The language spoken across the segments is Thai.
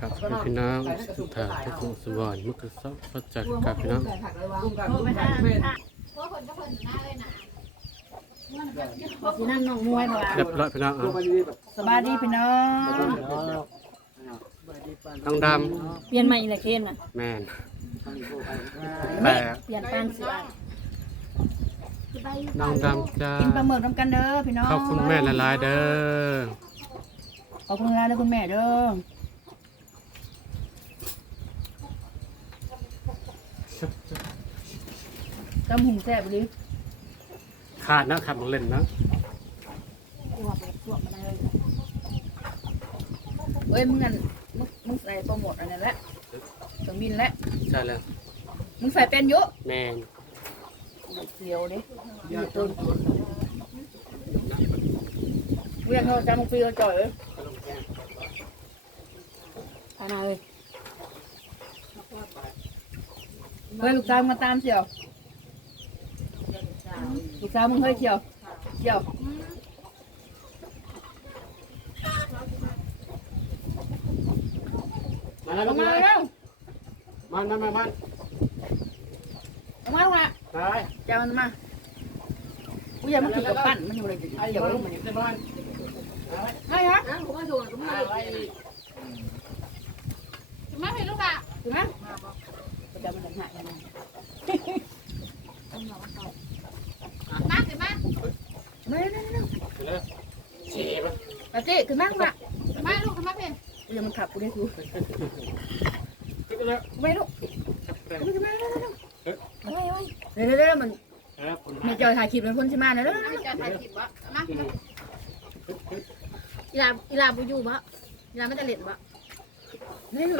กับพี่น้องสุดท้าที่คงสวรรค์มุกสอบประจักษ์กับพี่น้องเป็นเพราะคนก็คนหน้าเลยนะสินั่นน้องมวยเพราะว่าเรียบร้อยพี่น้องสบายดีพี่น้องต้องดำเปลี่ยนใหม่อีกแล้วเคนน่ะแมนแต่เปลี่ยนปานเสือน้องดำจ้ากินปลาหมึกน้ำกันเด้อพี่น้องขอบคุณแม่ละลายๆเด้อขอบคุณนะเด้อคุณแม่เด้อ จำหุงแซ่บดิขาดนะขาดลงเล่นนะตัวไปตัวมาเลยเอ้ยมึงนั่นมึงมึงใส่โปรโมทอันนั้นแหละเครื่องบินแล้วใช่แล้วมึงใส่เป็นเยอะแมนเสียวดิมีตัวเวียนเขาจำมึงฟรีเขาจ่อยเอ้ยทานาเลยเฮ้ยลูกสาวมาตามเชียว ลูกสาวมึงเฮ้ยเชียวเชียวมาแล้วลงมามาแล้วเร็วมันมันมันมันลงมาลงมาไปเจ้ามันมากูอยากมากินกับปั้นมันอยู่เลยไอ้เดี๋เดี๋ยยววลลงงมามาเนี่ยเรียบร้อยให้ฮะนั่งผมมาดูผมมาดูมาเป็นลูกอะ ถูกไหมก็จะมันหายยังไงมาสิมา ไม่ไม่ไม่ฉี่ปะปาเต้ขึ้นมาขึ้นมามาลูกมาเป็นกูยังมันขับกูได้กูขึ้นไปเลยไม่รู้ครับขึ้นมาเร็วเร็วเร็วเร็วเร็วเร็วมันครับผมแม่จอยถ่ายคลิปเป็นคนที่มาเร็วเร็วมาจะถ่ายคลิปวะมาอีลาอีลาบูยูบะอีลาไม่จะเล่นบะนี่ดู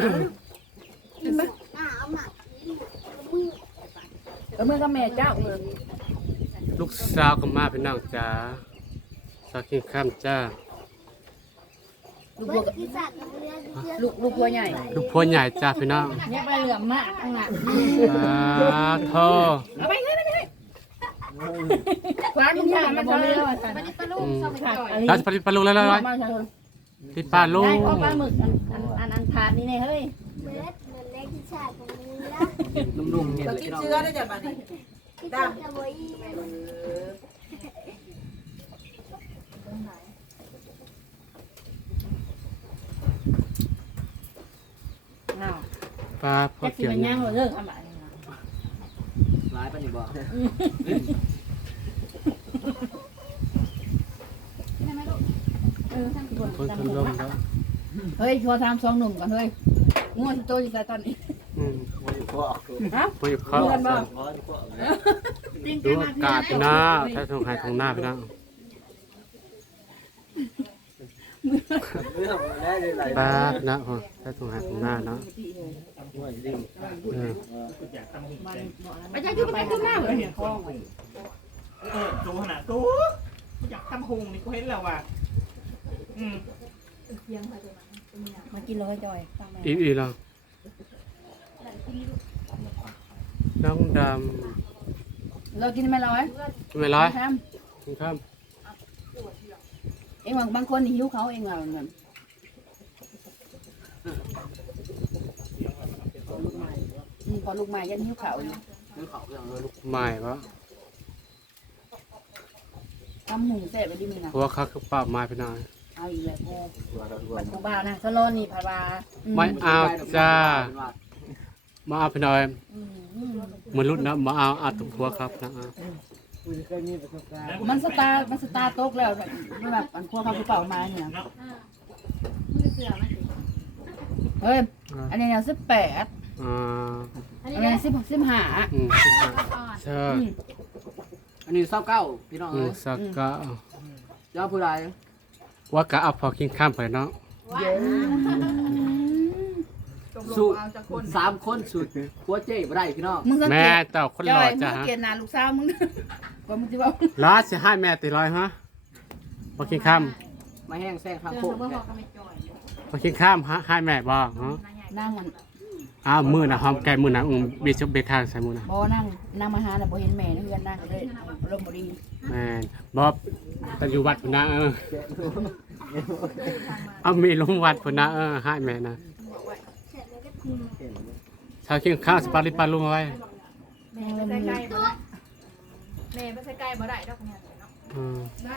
เห็นปะมาเอามาเออเมื่อกับแม่เจ้าเออ ลูกสาวก็มาพี่น้องจ้าสาวกินข้ามจ้า ลูกบัวลูกลูกบัวใหญ่ลูกพ่อใหญ่จ้าพี่น้องเนี่ยไปเหลือมมากข้างหลังสาธุเอาไปเลยไปเลยคว้าลุงยามาเลยปฏิปลูกสองจอยเราจะปฏิปลุกแล้วร้อยมาชนที่ป้าลุงได้ก็ปลาหมึกอันอันอันพาดนี่เนี่ยเฮ้ยเบิร์ดเหมือนเล็กที่ชาของมึงละนุ่มๆเห็นก็เลยกินพี่น้องเชื้อ ได้จ้ะบัดนี้ที่จะจะไว้อ้าวป้าพ่อแจ็คสิเกี่ยวมันย่างเราเลิกทำแบบนี้ร้ายปะนี่บอกใช่ไหมลูกเออทั้งคนคนคนลมแล้วเฮ้ยชัวร์ทำสองหนุ่ มก่อนเฮ้ยง่วงโตอยู่แต่ตอนนี้อืมว่าอยู่เข่างว่าอกดูอากาศพี่น้าถ้าทงหายทงหน้าพี่น้าเรื่องแล้วเลยไหลป้าพี่น้าพ่อถ้าทงหายทงหน้าเนาะไปจ้าที่ไปขึ้นหน้าเลยเออดูขนาดตู้อยากทำหงนี่กูเห็นแล้วว่ะอืมมากินเลยจอยฟังแม่อี อีเราน้องดเรากินไม่ร้อยำไม่ร้อยทคุณครับำเองว่าบางคนหิวเขาเองว่าเหมือนพอลูกใหม่ยันหิวเขาอยู่นี่เขาอย่างเลยลูกใหม่ปะทำหมูเสร็จไปดิมึงนะเพราะว่าเขาคือป้าไม้พี่น้าเอาอีกแล้วโอ้ตัวเราด้วปัยดของบ้านะสโลนี่พาราไม่เอาจ้า มาเอาพี่น้อยเหมือนรุ่นนะมาเอาเอาตุกหัวครับนะเอามันสตาร์มันสตาร์โต๊กแล้วไม่แบบอันพวกเขากระเป๋ามาเนี่ยมือเสือมันเฮ้ยอันนี้เนี่ยสิบแปดอ่าอันอันี้นเนี่นี้ยสิบหกสิบห้าอืมอ่อนใช่อันนี้เศร้าเก้าพี่น้องอืเอ้มยสักกะยอดผู้ใดว่ากะเอาพอกินข้ามไปเนาะว้าตก ลสู้งเอาจากคนสามคนสุดหัวเจ๊บ่ได้พี่น้องมึงสังเกแม่ตเต่าคนจหล่ออยมึงจ้ะสังฮะเกตหนาลูกสาวมึงว่ามึงจะบอกล้อสิให้แม่ตีร้อยฮะพอกินข้ามมาแห้งแซงทางเจอโค้งเบอร์บอกก็ไม่จอยพอกินข้ามฮะให้แม่บ่ฮะนั่งมันอ้าวมือนะหอมแก้มมือนะอืมเบชบเบทางใส่มือนะบ่นั่งนั่งมาหาน่ะบ่เห็นแม่นะเพื่อนนั่งก็เลยลมบ่ดีแม่นบ่แต่อยู่วัดพุ่นนะเออเอามีลงวัดพุ่นนะเออให้แม่นะบอกว่า ชาวเคียงข้าวสปาริปลาลุงเอาไว้แม่ไปใส่ไก่บ่ได้แม่ไปใส่ไก่บ่ได้ดอกเนี่ยเนาะอืมได้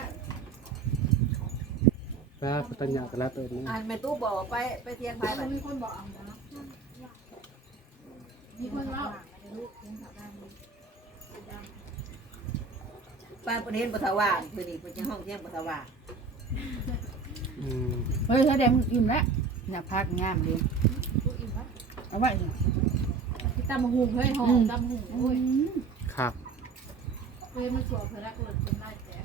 ป้าปัตตญากันแล้วตัวนี้อันแม่ตู้บอกไปไปเทียงไฟบัดมีคนบอกเอาเนาะมีคนเล่าป้าเพิ่นเห็นบ่ทว่างเพิ่นนี่เพิ่นจังห้องเที่ยงบ่ทว่างอืมเฮ้ยถ้าแดงมึงอิ่มแล้วอย่าพักงามเลย เอาไว้สิที่ตำมะฮุงเฮ้ยหอมตำมะฮุงโอ้ยครับ เฮ้ยมันสวยเพื่อรักเลิศจนได้แต่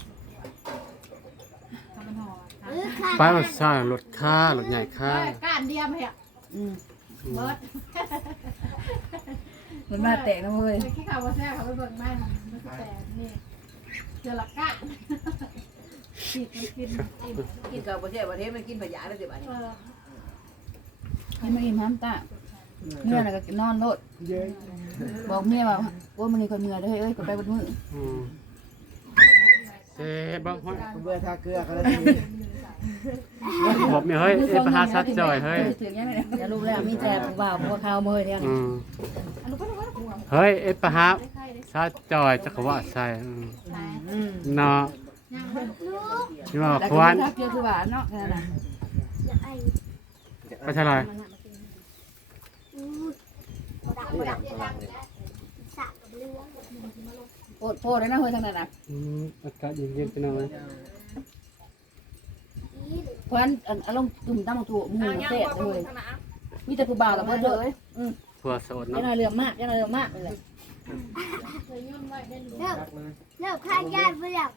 ทำมันหอมป้ามาสร้างรถค่ารถใหญ่ค่าก้านเดียมเหรออืมเบิร์ดมันมาแตกนะเว้ยที่เขาว่าแซ่เขาไปเบิ่งแม่มันก็แต่นี่เจอละก้านกินมันกินกินกินกับบ่ใช่บ่เทมันกินพยาแล้วสิบัดนี้เออให้มาอิ่มห้ามตา เมื่อน่ะก็นอนโลดบอกเมียว่าว่ามันนี่คนเมื่อเด้อเฮ้ยเอ้ยก็ไปบนมืออืมเจ๊บ้างห้อยเบื่อทาเกลือกันแล้วทีบอกมีเฮ้ยเอ้ยไปหาซัดจอยเฮ้ยถึงยังไงเนี่ยอย่ารู้แล้วมีแต่ผู้บ่าวพวกเขาเมื่อเนี่ยอืมอันนู้นก็รู้ว่าหัวเฮ้ยเอ้ยไปหาได้ใครได้ซัดจอยจักรวาลใส่อืมใครอืมเนาะยังไม่รู้นี่ว่าแล้วคก็วันทักเกียร์คือหวานเนาะแค่นั้นน่ะไปเท่าไหร่ โอดโพดเลยนะเฮ้ยทางนั้นน่ะอืมอากาศเย็นๆไปหน่อยเพราะฉะนั้นอันอารมณ์ตุ่มตั้งตัวหมูเสร็จเลยมีแต่ผู้บ่าวกับเบิดเลยถั่วสดยังเนาะไงเรื่องมากยังไงเรื่องมากเลยเคยย่นไว้ได้รู้เลิกข้างญาติเพื่อน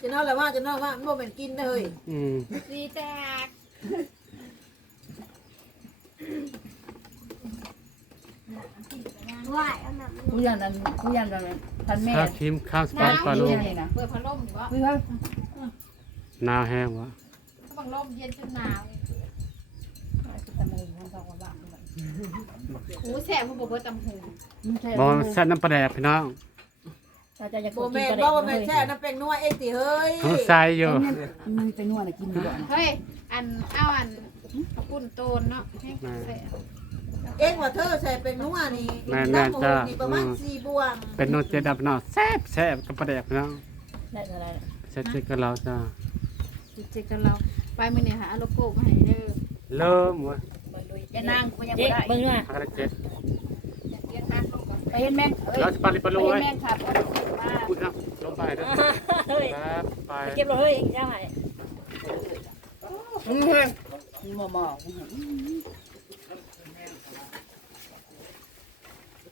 จะนอนแล้วว่าจะนอนว่ามันบ่แม่นกินเด้อเฮ้ยอืมสีแตก ไหวเอาหนักผู้ยันอันผู้ยันอันพันแม่ข้าวครีมข้าวสปาริปลาลุงนี่นะเปิดพัดลมอยู่วะคือว่าหน้าแห้งวะถ้าบังลมเย็นจนหนาวตะมูมันต้องว่าหูแสบมันบอกว่าตำหูมันใช่บอกมันแซ่บน้ำปลาแดกพี่น้องถ้าจะอยากบ่กินแม่นกระบ่เด็ว่าแม่นแช่น้ำแป้งนัวเองติเฮ้ยเขาใส่อยู่มันเป็นนวดน่ะกินดีกว่าเฮ้ยอันเอาอันข้าวปุ้นโตนเนาะให้แสบ เองว่าเธอใส่แป้งนัวนี่แม่นๆจ้า นี่ประมาณ4บวงเป็นโนเจดับพี่น้องแซ่บแซ่บกับปลาแดกพี่น้องได้อะไรเสร็จกับเราจ้าจิเจกันเราไปมือเนี่ยหาโลโก้มาให้เด้อเริ่มเว้ยจะนั่งมันยังเจ๊บ่ได้เบิ่งด้วยหากันเจ็ดเรียนนั่งลงก่อนไปเห็นแม่งเอ้ยแล้วสปาริปลาไปลุงเห็นเว้ยแม่งครับมาพูดนะลงไปเด้อเฮ้ยครับไปเก็บเลยเฮ้ยยังไงหมอหมอเอาหลังเอาหลัง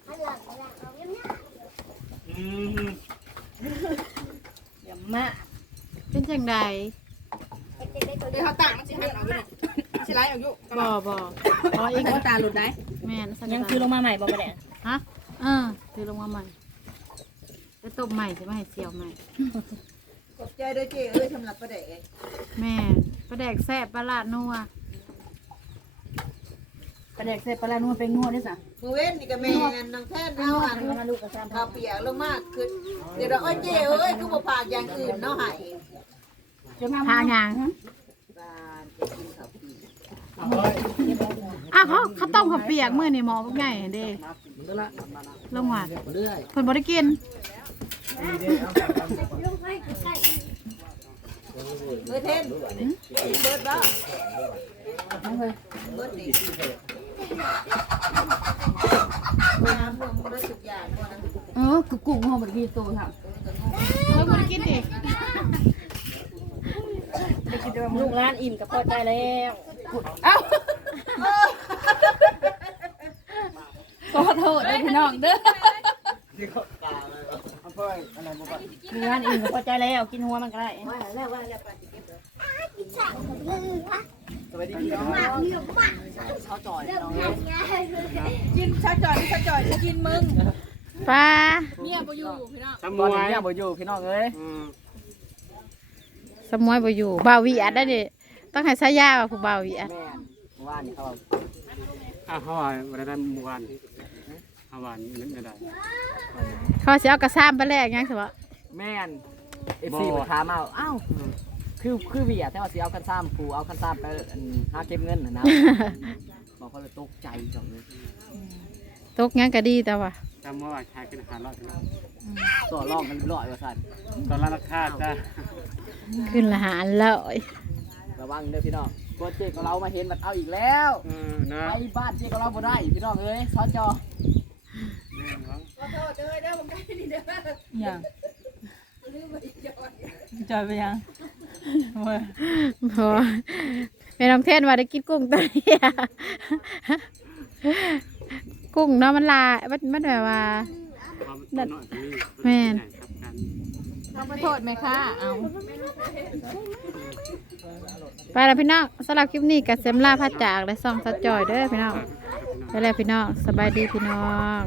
เอาเงี้ย อืมอย่ามาเป็นจังใดเป็นเด็กๆตัวเดี๋เดียวยวเขาตักมันสิหันเอาอยู่สิไล่เอาอยู่บ่บ่อ๋ออีกหัวตาหลุดได้แม่นสักยังคือลงมาใหม่บอกกระเด็นฮะเออคือลงมาใหม่จะตบใหม่จะไม่ให้เสียวใหม่ ขอบใจเด้อเจ้เอ้ยสำหรับประเดกแม่ปลาแดกแซ่บปลาลาดนัว ปลาแดกเสร็จปลาลานัวเป็นนัวได้สะมื้อเว้นนี่ก็แม่นน้องแท้นเอาอันมาลูกกับซ้ำข้าวเปียกลงมากขึ้นเดี๋ยวเราเอ้ยเจ้เอ้ยคือบ่ปากอย่างอื่นเนาะให้จะมาทางยางบ้านจะกินข้าวเปียกอะเขาเขาต้มข้าวเปียกมื้อนี่หมอพวกใหญ่เด้ลงหวานเรื่อยเพิ่นบ่ได้กินลูกให้ใกล้เอ้ยเทนเบิดบ่ทั้งเลยเบิดนี่ น้ำมันเบิดทุกอย่างบ่นะเออกุ๊กกุ๊กห้องบัดดีโตครับเพิ่นบ่ได้กินอีกลูกร้านอิ่มกับพอใจแล้วเอ้าขอโทษด้วยพี่น้องเด้อนี่ก็ตาเลยเอาเพื่อนอะไรมาก่อนลูกร้านอิ่มกับพอใจแล้ว กินหัวมันก็ได้ว่าแล้วว่าแล้วไปสิเก็บเลยกินสั่งกับลืมวะสวัสดีพี่น้องหมั กเหนียวหมักเขาจ่อยเริ่มทำงานชาจอยนี่ชาจอยกินมึงป้าเมียบ่อยู่พี่น้องสมวยเนี่ยบ่อยู่พี่น้องเอ้ยสมวยบ่อยู่บ่าววีอัดได้ดิต้องให้สายาว่าผู้บ่าววีอัดว่านี่เขาอะเขาว่าวันนั้นเมื่อวานเมื่อวานนึกไม่ได้เขาเสิเอากระซ้ำไปแลกยังสิบ่แม่นเอฟซีมาถามเอาอ้าว คือคือเวียแต่ว่าสิเอาคันซ้ำผูเอาคันซ้ำไปอันหาเก็บเงินน่ะนะ บอกเขาเลยตกใจจังเลยตกยังก็ดีแต่ว่าจำเมื่อวานขายขึ้นอาหารร้อยพี่น้องต่อรองกันร้อยว่าสั่นตอนละราคาจ้าขึ้นละหารแล้วระวังเด้อพี่น้องโปรเจกต์ของเรามาเห็นมันเอาอีกแล้วเออนะไปบ้านเจ๊ของเราบ่ได้พี่น้องเอ้ยซอจอขอโทษเด้อเด้อผมได้นี่เด้ออย่างลืมไปจอยจอยไปยังเว้ย พอแม่น้องเทนว่าได้กินกุ้งตัวเนี้ยกุ้งเนาะมันลายมันมันแบบว่าแม่นเราไปโทษไหมคะเอาไปแล้วพี่น้องสำหรับคลิปนี้กับเซมลาพัดจากและซองสะจอยเด้อพี่น้องไปแล้วพี่น้องสบายดีพี่น้อง